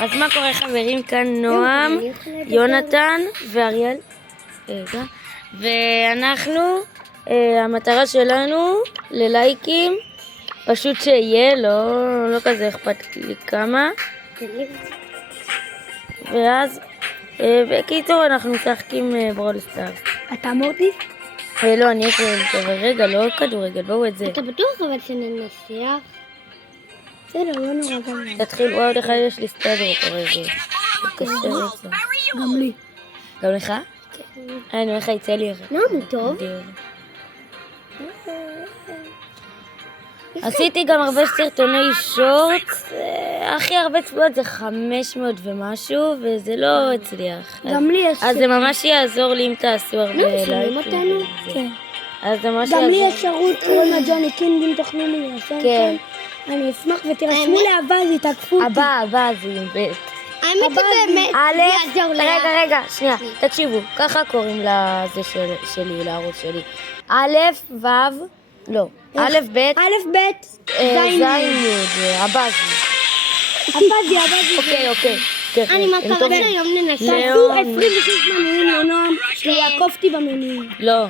אז מה קורה חברים? כאן נועם, יונתן ואריאל. רגע. ואנחנו, המטרה שלנו ללייקים, פשוט שיהיה, לא כזה אכפת לי כמה. ואז, בקיצור אנחנו משחקים ברול סטארס. אתה מורטיס? לא, אני אקרא, רגע, לא כדורגל, בואו את זה. אתה בטוח אבל שננסח? בסדר, לא נורא גם. תתחיל, וואו, לך יש לי סטאדר כרגע. תקשר את זה. גם לי. גם לך? אני אומר לך, יצא לי אחד. לא, הוא טוב. עשיתי גם הרבה סרטוני שורטס, הכי הרבה צפויות זה 500 ומשהו, וזה לא הצליח. גם לי יש... אז זה ממש יעזור לי אם תעשו הרבה לייקים. לא, שומעים אותנו? כן. אז זה ממש יעזור. גם לי יש שירות קוראים לג'וני קינג, אם תוכלו לי לעשות כן. אני אשמח ותרשמו להבא, תתקפו אותי. הבא זה עם בית. האמת שבאמת יעזור לי. רגע, שנייה, תקשיבו, ככה קוראים לזה שלי, לערוץ שלי. א', ו', לא, א', ב', ז', י', הבאזי. אוקיי. אני מקווה שהיום ננסה. תעשו 26 מנויים לנועם, שיעקוף אותי במנויים. לא,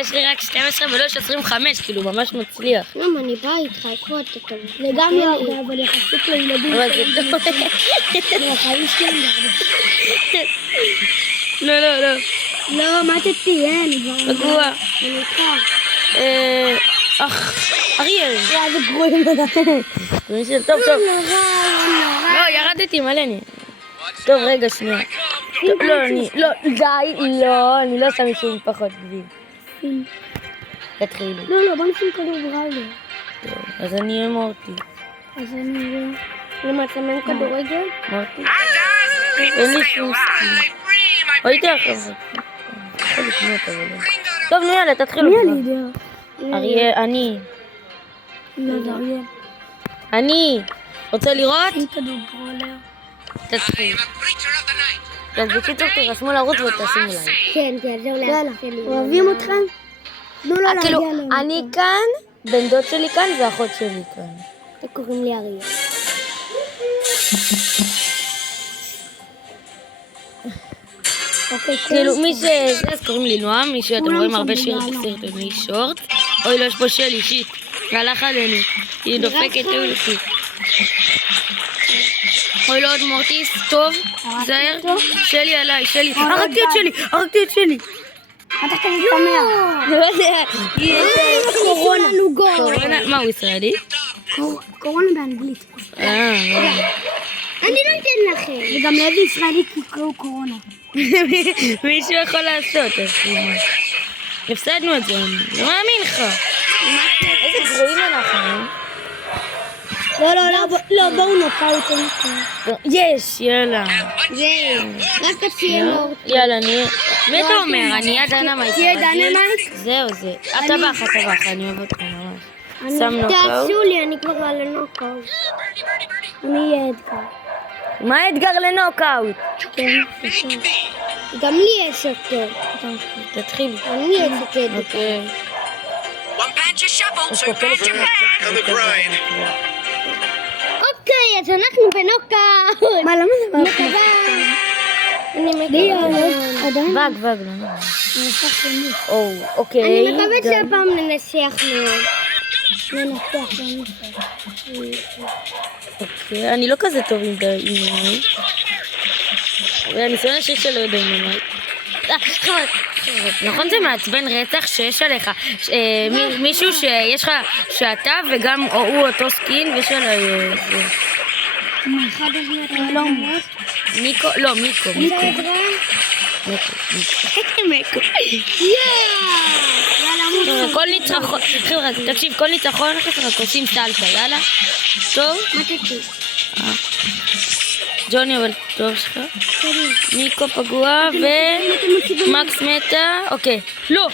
יש לי רק 12 ולא יש 25, כאילו ממש מצליח. למה, אני באה איתך, איפה אתה טוב? לגמרי הרבה, אבל יחסית לילדים. אבל זה טוב. לא. לא, מה תתהיה? אני כבר... פגוע. אני איתך. אריאל. זה גרועים בדרך. טוב. לא, ירדתי מלא אני. טוב, רגע, שנייה. אני לא שם שום פחות גביל. תתחילי. לא, בוא נשים כדור בראלי. טוב, אז אני אהיה מורטי. אז אני... למה אתה מאמן כדורגל? מורטי? אין לי שום סקין. ראיתי אחר כך. יכול לקנות אבל לא. טוב, נו יאללה, תתחילו. מי אני יודע? אריאל, אני. אריאל. אני. רוצה לראות? אין כדור ברולר. תתחיל. אז בקיצור תירשמו לערוץ ותשימו להם. כן, תעזור לאח שלי. אוהבים אתכם? תנו לו להגיע כאילו, להם. אני כאן, בן דוד שלי כאן ואחות שלי כאן. אתה קוראים לי אריאל. כאילו מי אז קוראים לי נועם, מי שאתם רואים הרבה סרטוני שורט. אוי לא, יש פה שלי, שיט. הלך עלינו. היא דופקת אותי. אוי לא, עוד מורטיס, טוב, זהר. שלי עליי, שלי. הרגתי את שלי. אתה כזה שמח. זה לא יודע. קורונה. מה, הוא ישראלי? קורונה באנגלית. אני לא אתן לכם. וגם לאיזה ישראלי תקראו קורונה. מישהו יכול לעשות, אז הפסדנו את זה, לא מאמין לך. איזה גרועים אנחנו. לא, בואו נוקאוט. יש, יאללה. רק תציע לו. יאללה, מי אתה אומר? אני אהיה דנמייט. תהיה דנמייט? זהו, זה. אתה בח, אני אוהב אותך ממש. שם נוקאוט. תעשו לי, אני כבר על הנוקאוט. אני אהיה אדגר. מה האתגר לנוקאוט? כן, גם לי יש אותו. תתחיל. אני יש אותו. אוקיי. אוקיי, אז אנחנו בנוקאוט. מה, למה זה מקווה? אני מקווה. וג. אוקיי. אני מקווה שהפעם ננסח מאוד. אוקיי, אני לא כזה טוב עם דיימי. והניסיון השיר שלו דיימי. נכון זה מעצבן רצח שיש עליך מישהו שיש לך שאתה וגם הוא אותו סקין ויש עליי מיקו. כל ניצחון, תקשיב, כל ניצחון אנחנו עושים סלסה, יאללה? טוב? מה תקשיב? ג'וני אבל טוב שלך. מיקו פגוע ומקס מתה. אוקיי. לא!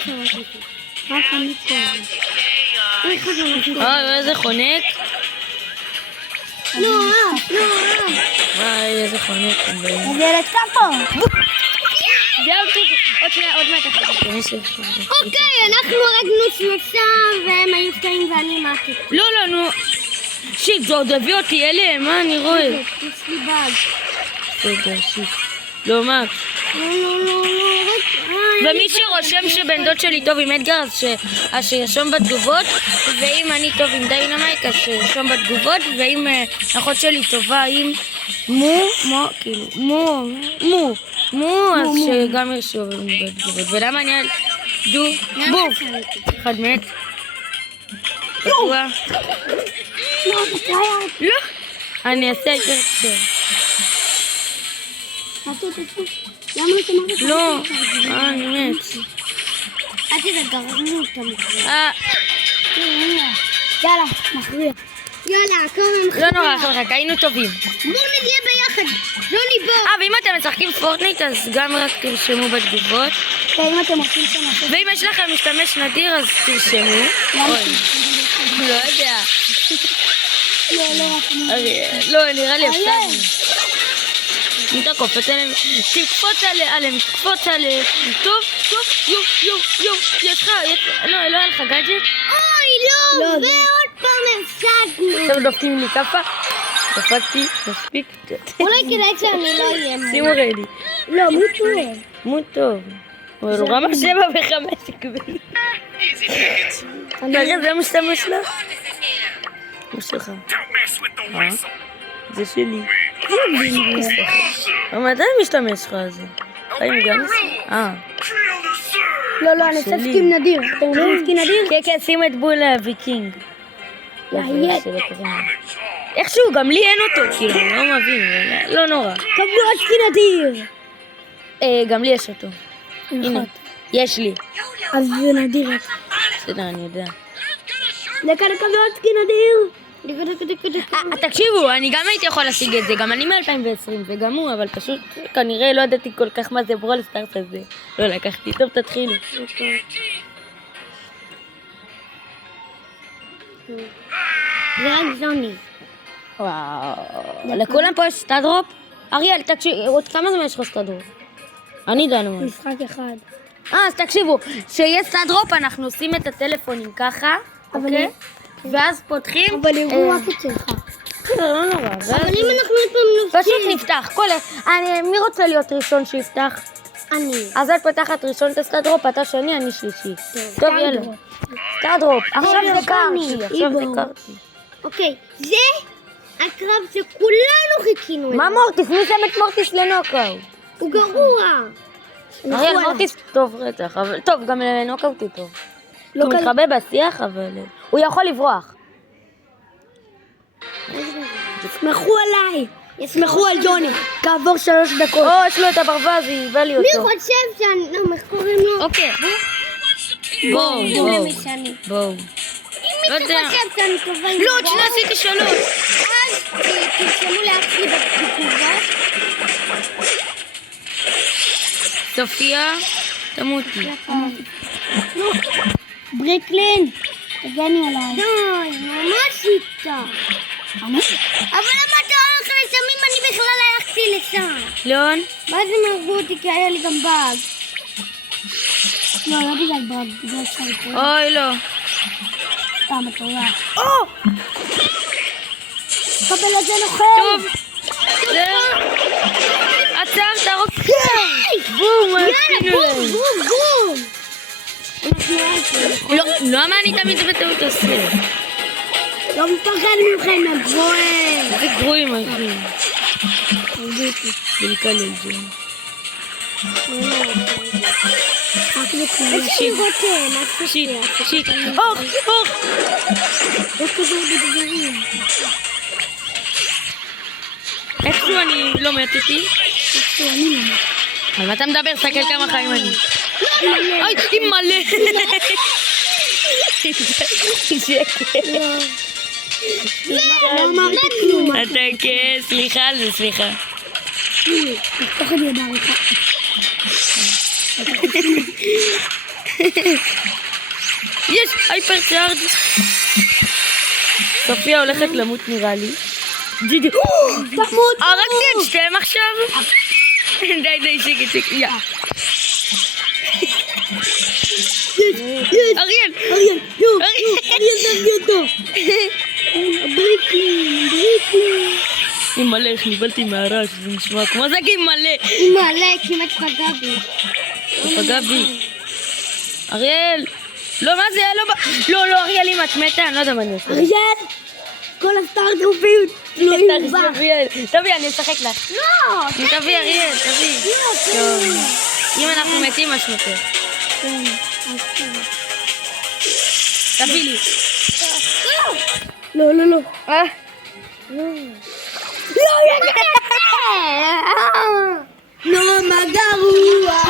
איזה חונק. וואי, איזה חונק. ילד כפה. עוד מעט. אוקיי, אנחנו הרגנו 3 והם היו 2 ואני מתי. לא, נו. שיט, זה עוד הביא אותי אליהם, מה אני רואה? יש לי באג. בסדר, שיט. לא, מה? לא, ומי שרושם שבן דוד שלי טוב עם אדגר, אז שירשום בתגובות, ואם אני טוב עם דיינמייק, אז שירשום בתגובות, ואם אחות שלי טובה עם מו, אז שגם ירשום בתגובות. ולמה אני על בוף, אחד מת. בטוח. לא, אני אעשה יותר קצר. למה לא תמרת? לא, אני מת. אל תדאג, גרמו אותם. יאללה, מכריע. יאללה, קוראים. לא נורא, חלק, היינו טובים. בואו נהיה ביחד. לא ניבור. ואם אתם משחקים פורטנייט, אז גם רק תרשמו בתגובות. ואם אתם רוצים שנעשה... ואם יש לכם משתמש נדיר, אז תרשמו. לא יודע. לא, נראה לי הפסדנו. אם אתה קופץ עליהם, תקפוץ עליהם, תקפוץ עליהם. טוב, יו, יש לך, לא היה לך גאדג'ט? אוי, לא, ועוד פעם הפסדנו. אתם דופקים לי כפה? דפקתי, מספיק. אולי כדאי שאני לא אהיה מול. שימו רדי. לא, מות טוב. אבל הוא רמה 7 ו5 עקבי. תראה, זה משתמש לך? הוא שלך. זה שלי. אבל מתי משתמש לך על זה? חיים גם? לא, אני עושה סקין נדיר. אתם רואים סקין נדיר? כן, שים את בול הוויקינג. יאיית. איכשהו, גם לי אין אותו, כאילו, אני לא מבין, לא נורא. קבלו עוד סקין נדיר. גם לי יש אותו. הנה, יש לי. אז זה נדיר. בסדר, אני יודע. לקבל עוד סקין נדיר. תקשיבו, אני גם הייתי יכול להשיג את זה, גם אני מ-2020 וגם הוא, אבל פשוט כנראה לא ידעתי כל כך מה זה ברול סטארס הזה. לא לקחתי, טוב תתחילו. זה רק זוני. וואו, לכולם פה יש סטאדרופ? אריאל, תקשיב, עוד כמה זמן יש לך סטאדרופ? אני דנו. משחק אחד. אז תקשיבו, כשיש סטאדרופ אנחנו עושים את הטלפונים ככה, אוקיי? ואז פותחים... אבל יראו רק את שלך. לא נורא. אבל אם אנחנו נפתח... פשוט נפתח. מי רוצה להיות ראשון שיפתח? אני. אז את פתחת ראשון את הסטאדרופ, אתה שני, אני שלישי. טוב, יאללה. סטאדרופ. עכשיו זה קרתי. אוקיי, זה הקרב שכולנו חיכינו. מה מורטיס? מי שם את מורטיס לנוקאוט? הוא גרוע. אריאל, מורטיס טוב רצח, אבל טוב, גם לנוקאוט הוא טוב. הוא מתחבא בשיח, אבל הוא יכול לברוח. יסמכו עליי. יסמכו על ג'וני. כעבור 3 דקות. יש לו את הברווז, היא הבא לי אותו. מי חושב שאנחנו קוראים לו? אוקיי. בואו. אם מישהו חושב שאני טובה עם לא, עוד שנייה עשיתי 3. אז תרשמו לאחי בתגובות. סופיה, תמותי. בריקלין, תגני עליי. די, ממש איתה. אבל למה אתה הולך לסמים? אני בכלל הלכתי לשם. ליאון? מה זה מרגו אותי? כי היה לי גם באג. לא בגלל באג, בגלל שאני... אוי, לא. סתם, אתה רואה. קבל את זה נוכל. טוב. עצרת, בום, עשינו להם. בום. לא, מה אני תמיד בטעות עושה? לא מפחד מכם, הגבוהה. זה גרועים, אחי. בלקלל זה. שיט. אוך. איכשהו אני לא מתתי. על מה אתה מדבר? סתכל כמה חיים אני. אוי, היא מלא. לא אמרתי כלום. אתה כן, סליחה על זה, סליחה. תפתח את ידה עריכה. יש, הייפר צ'ארג'. סופיה הולכת למות נראה לי. דידי. תמות. הרגתי את שתיהם עכשיו. די, שקט. יא. אריאל. אריאל, תביא אותו. בריקלין. עם מלא, איך ניבלתי מהרעש, זה נשמע כמו זה עם מלא. עם מלא, כמעט פגע בי. פגע בי. אריאל! לא, מה זה? לא, אריאל, אם את מתה, אני לא יודע מה אני עושה. אריאל! כל הסטארט-אפים תלויים בה. תביא, אני אשחק לך. לא! תביא, אריאל, תביא. טוב. אם אנחנו מתים, מה שמותר? כן, אז כן. תביא לי. לא. לא, מה גרוע.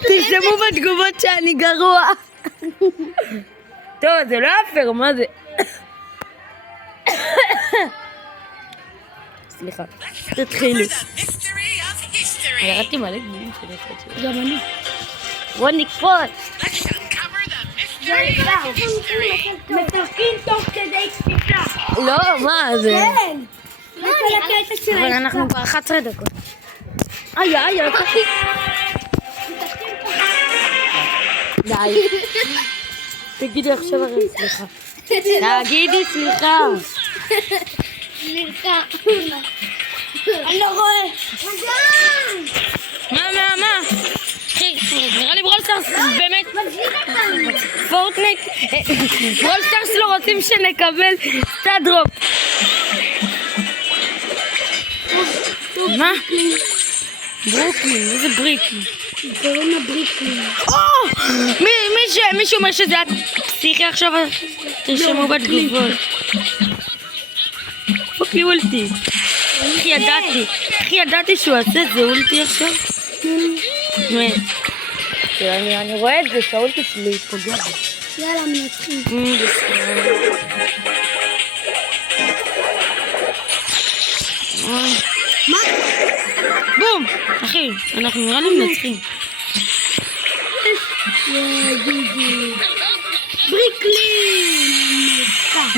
תרשמו בתגובות שאני גרוע. טוב, זה לא אפשר, מה זה? סליחה, תתחילו. ירדתי מלא גמילים שלי. גם אני. בוא נקפוץ. מתרקים תוך כדי קפיצה. לא, מה זה? כן. לא, אני הקטע של אבל אנחנו כבר 11 דקות. איי. די. תגידי עכשיו הרי סליחה. תגידי סליחה. סליחה. אני לא רואה. מה? אחי, נראה לי ברולסטארס באמת. פורטנייט. ברולסטארס לא רוצים שנקבל סטאדרופ. מה? ברוקלין, איזה בריקלין? קוראים לה בריקלין. מישהו אומר שזה את פסיכי עכשיו, תרשמו בתגובות. פוק לי אולטי. איך ידעתי שהוא עושה את זה אולטי עכשיו? אני רואה את זה, שהאולטי שלי פוגע בו. יאללה, מנצחים. מה? בום! אחי, אנחנו נראה לי מנצחים. בריקלין!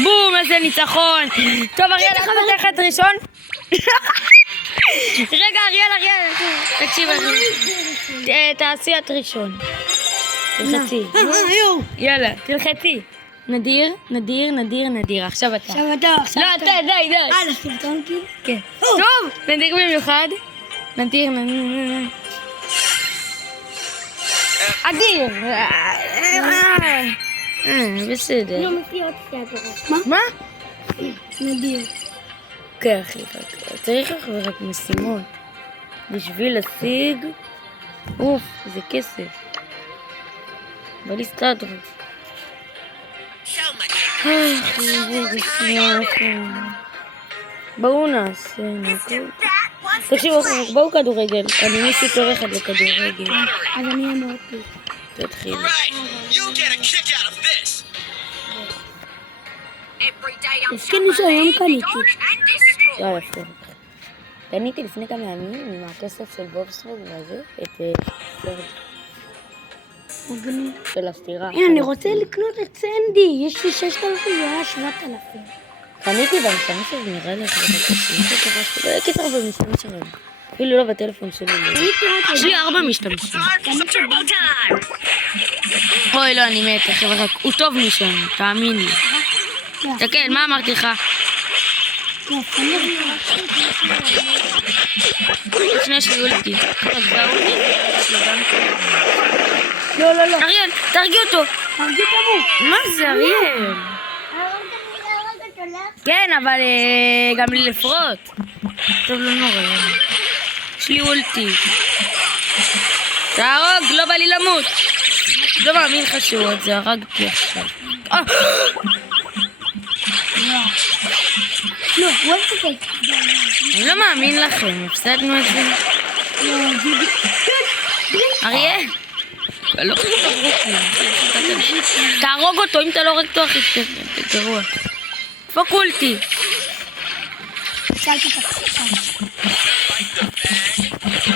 בום, איזה ניצחון! טוב, אריאל, איך פותחת ראשון? רגע, אריאל, תקשיב, תעשי את ראשון. תלחצי. יאללה, תלחצי. נדיר. עכשיו אתה. לא, אתה, די. לסרטון כאילו? כן. טוב, נדיר במיוחד. נדיר. אדיר. בסדר. לא מופיע עוד סטאדרופ. מה? נדיר. כן, אחי, צריך רק משימות. בשביל להשיג... אוף, זה כסף. בא לי סטאדרופ. בואו נעשה נקוד. תקשיבו, בואו כדורגל. אני מישהו טוב אחד לכדורגל. אז אני אמרתי. תתחיל. הסכינו שהיום קניתי. לא, יפה. קניתי לפני כמה ימים עם הכסף של בובספוג וזה, את סרט של הסתירה. הנה, אני רוצה לקנות את סנדי. יש לי 6,000 והיה 7,000. קניתי במשתמש הזה, נראה לי אחרי זה. קיצר במשתמש שלנו. אפילו לא בטלפון שלי. יש לי 4 משתמשים. אוי, לא, אני מת, אחי, הוא טוב משם, תאמין לי. תקן, מה אמרתי לך? לפני שלי אולטי. לא. אריאל, תרגי אותו. תרגי כמוך. מה זה, אריאל? כן, אבל גם לי לפרוט. טוב, לא נורא. יש לי אולטי. תהרוג, לא בא לי למות. לא מאמין לך שהוא עוד זה, הרגתי עכשיו. לא, הוא אוהב את אני לא מאמין לכם, הפסדנו את זה. אריאל? לא חושב תהרוג אותו, אם אתה לא הורג אותו, אחי, תגרוע. פוקולטי.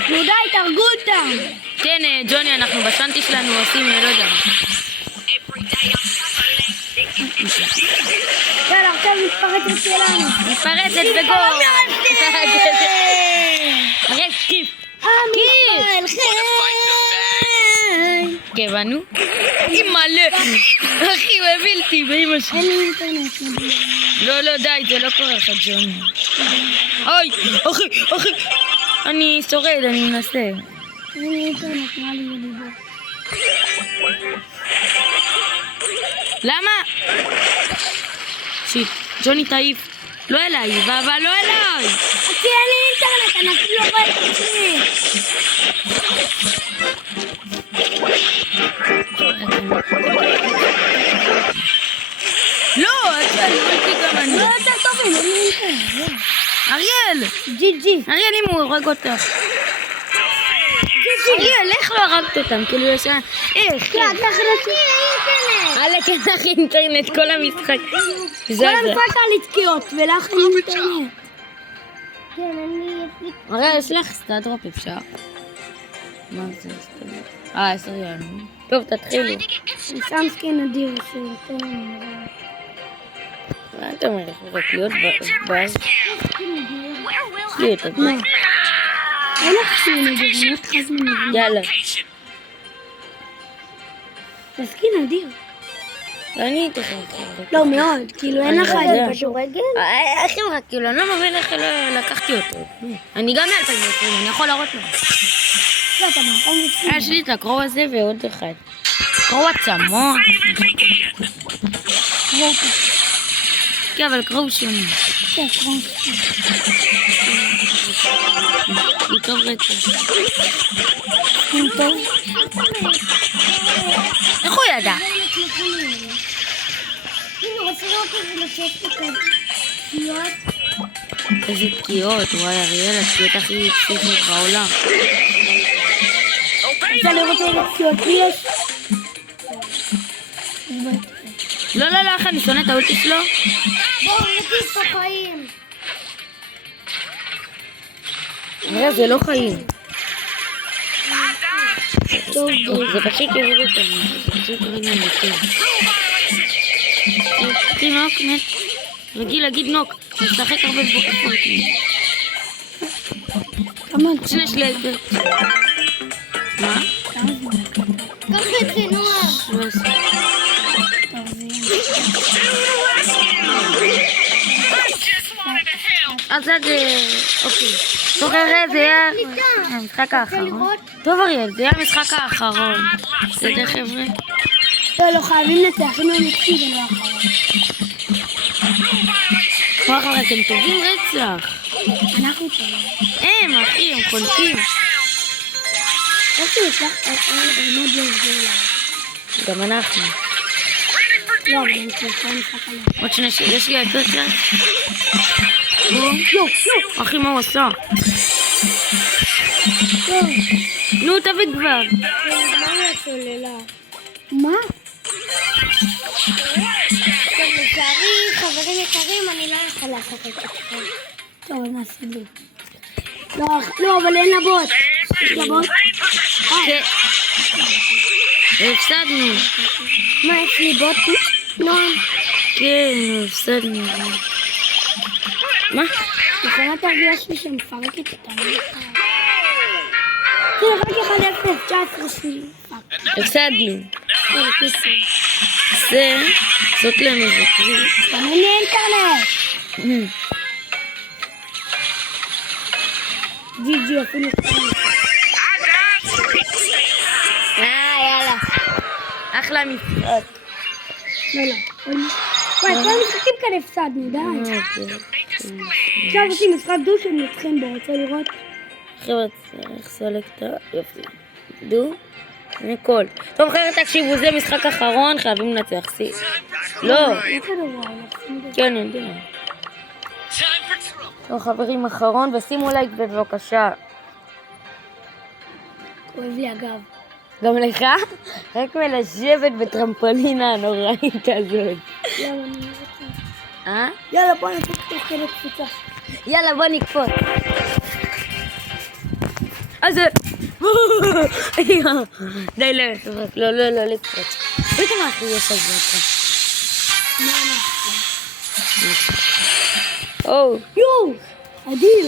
נו די, תהרגו אותם. כן, ג'וני, אנחנו בשנטי שלנו עושים, לא יודע. יאללה, עכשיו מתפרצת שלנו. מתפרצת בגול. אריאל, כיף. כיף. הבנו? היא מלא. אחי, הוא הביא אותי באמא שלי. אין לי אינטרנט. לא, די, זה לא קורה לך, ג'וני. אוי, אחי. אני שורד, אני מנסה. אין לי אינטרנט, נראה לי בליבו. למה? שיט, ג'וני תעיף. לא אליי, אבל לא אליי. אחי, אין לי אינטרנט, אני אפילו לא רואה את עצמי. לא, אני ראיתי גם אני. לא יותר טובים, אין לי אינטרנט. אריאל! ג'י. אריאל, אם הוא הרג אותך. אריאל, איך לא הרגת אותם? כאילו, יש... איך? כן, ככה נתתי אינטרנט. עלק אין לך אינטרנט, כל המשחק. כל המשחק על לתקיעות, ולך אין אינטרנט. כן, אני... אריאל, יש לך סטאדרופ, אפשר? מה זה סטאדרופ? 10 ימים. טוב, תתחילו. אני שם סקין אדיר שיותר לנו. מה אתה אומר? רק להיות באז? להיות את לא. אין לך סקין אדיר, אני רק חז מנגן. יאללה. זה סקין אדיר. אני אתכם. לא, מאוד. כאילו, אין לך את זה בכדורגל? איך אם רק, כאילו, אני לא מבין איך לא לקחתי אותו. אני גם מ-2020, אני יכול להראות לו. לא, אתה מה? יש לי את הקרוא הזה ועוד אחד. קרוא עצמות. כן, אבל קרוא שונה. כן, קרוא. הוא טוב רצח. הוא טוב. איך הוא ידע? הנה, רוצה לראות איזה לשבת תקיעות. איזה תקיעות, וואי אריאל, התקיעות הכי פסיכיות בעולם. רוצה לראות איזה תקיעות יש? לא, איך אני שונא את האולטי שלו? בואו, נטיס את החיים. אריאל, זה לא חיים. טוב, זה פשוט יוריד אותנו, זה פשוט רגע נוקר. תקחי נוק, מת. רגיל להגיד נוק, משחק הרבה בפורטנט. כמה שני שלייבר. מה? קח את זה, נוער. אז עד... אוקיי. טוב אריאל, זה יהיה המשחק האחרון. טוב אריאל, זה יהיה המשחק האחרון. בסדר חבר'ה? לא, חייבים לנצח, אם לא נצחי זה לא אחרון. כמו אחרי, אתם טובים רצח. אנחנו טובים. הם, אחי, הם חונקים. איך הוא יצלח? מאוד לא יסגור לה. גם אנחנו. לא, אבל אני צריכה משחק עליו. עוד שני יש לי היפר קראט. אחי, מה הוא עשה? טוב. נו, תביא כבר. מה הוא הצוללה? מה? טוב, לצערי, חברים יקרים, אני לא יכולה לשחק אתכם. טוב, נעשה לי. לא, אבל אין לה בוט. יש לה בוט? כן. הפסדנו. מה, יש לי בוט? נועם? כן, הפסדנו. מה? מכונת הרגיעה שלי שמפרקת את המלכה. זה רק 1-0, 19 הפסדנו. זאת לנו זה טריק. גם אין לי אינטרנט. ג'י אפילו יאללה. אחלה משחק. לא. וואי, כל המשחקים כאן הפסדנו, די. עכשיו עושים משחק דו שנצחים בו, רוצה לראות? חבר'ה, צריך סלקטה, יופי. דו, נקול. טוב חבר'ה, תקשיבו, זה משחק אחרון, חייבים לנצח, לא. כן, אני יודע. טוב חברים, אחרון, ושימו לייק בבקשה. כואב לי הגב. גם לך? רק מלשבת בטרמפולינה הנוראית הזאת. יאללה, בוא נעשה תוך כדי קפיצה. יאללה, בוא נקפוץ. אז די, לא לקפוץ. פתאום אנחנו יש על זה עכשיו. יואו, אדיר.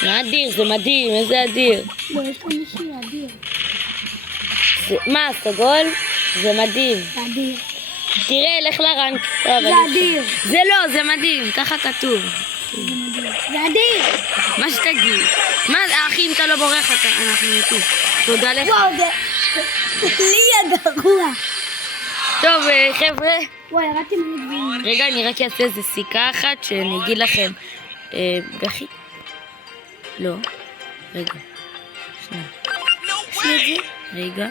זה אדיר, זה מדהים, איזה אדיר. לא, יש פה מישהי אדיר. מה, סגול? זה מדהים. זה אדיר. תראה, לך לרנק. זה אדיר. זה לא, זה מדהים, ככה כתוב. זה אדיר. מה שתגיד. מה, אחי, אם אתה לא בורח, אנחנו מתים. תודה לך. וואו, זה... לי הגרוע. טוב, חבר'ה. וואי, ירדתי מלגבים. רגע, אני רק אעשה איזה סיכה אחת שאני אגיד לכם. בכי? לא. רגע. שנייה. רגע.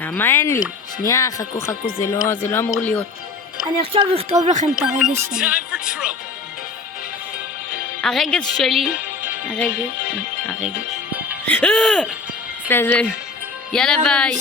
למה אין לי? שנייה, חכו, זה לא אמור להיות. אני עכשיו אכתוב לכם את הרגש שלי. הרגש שלי. הרגש. זה. יאללה ביי.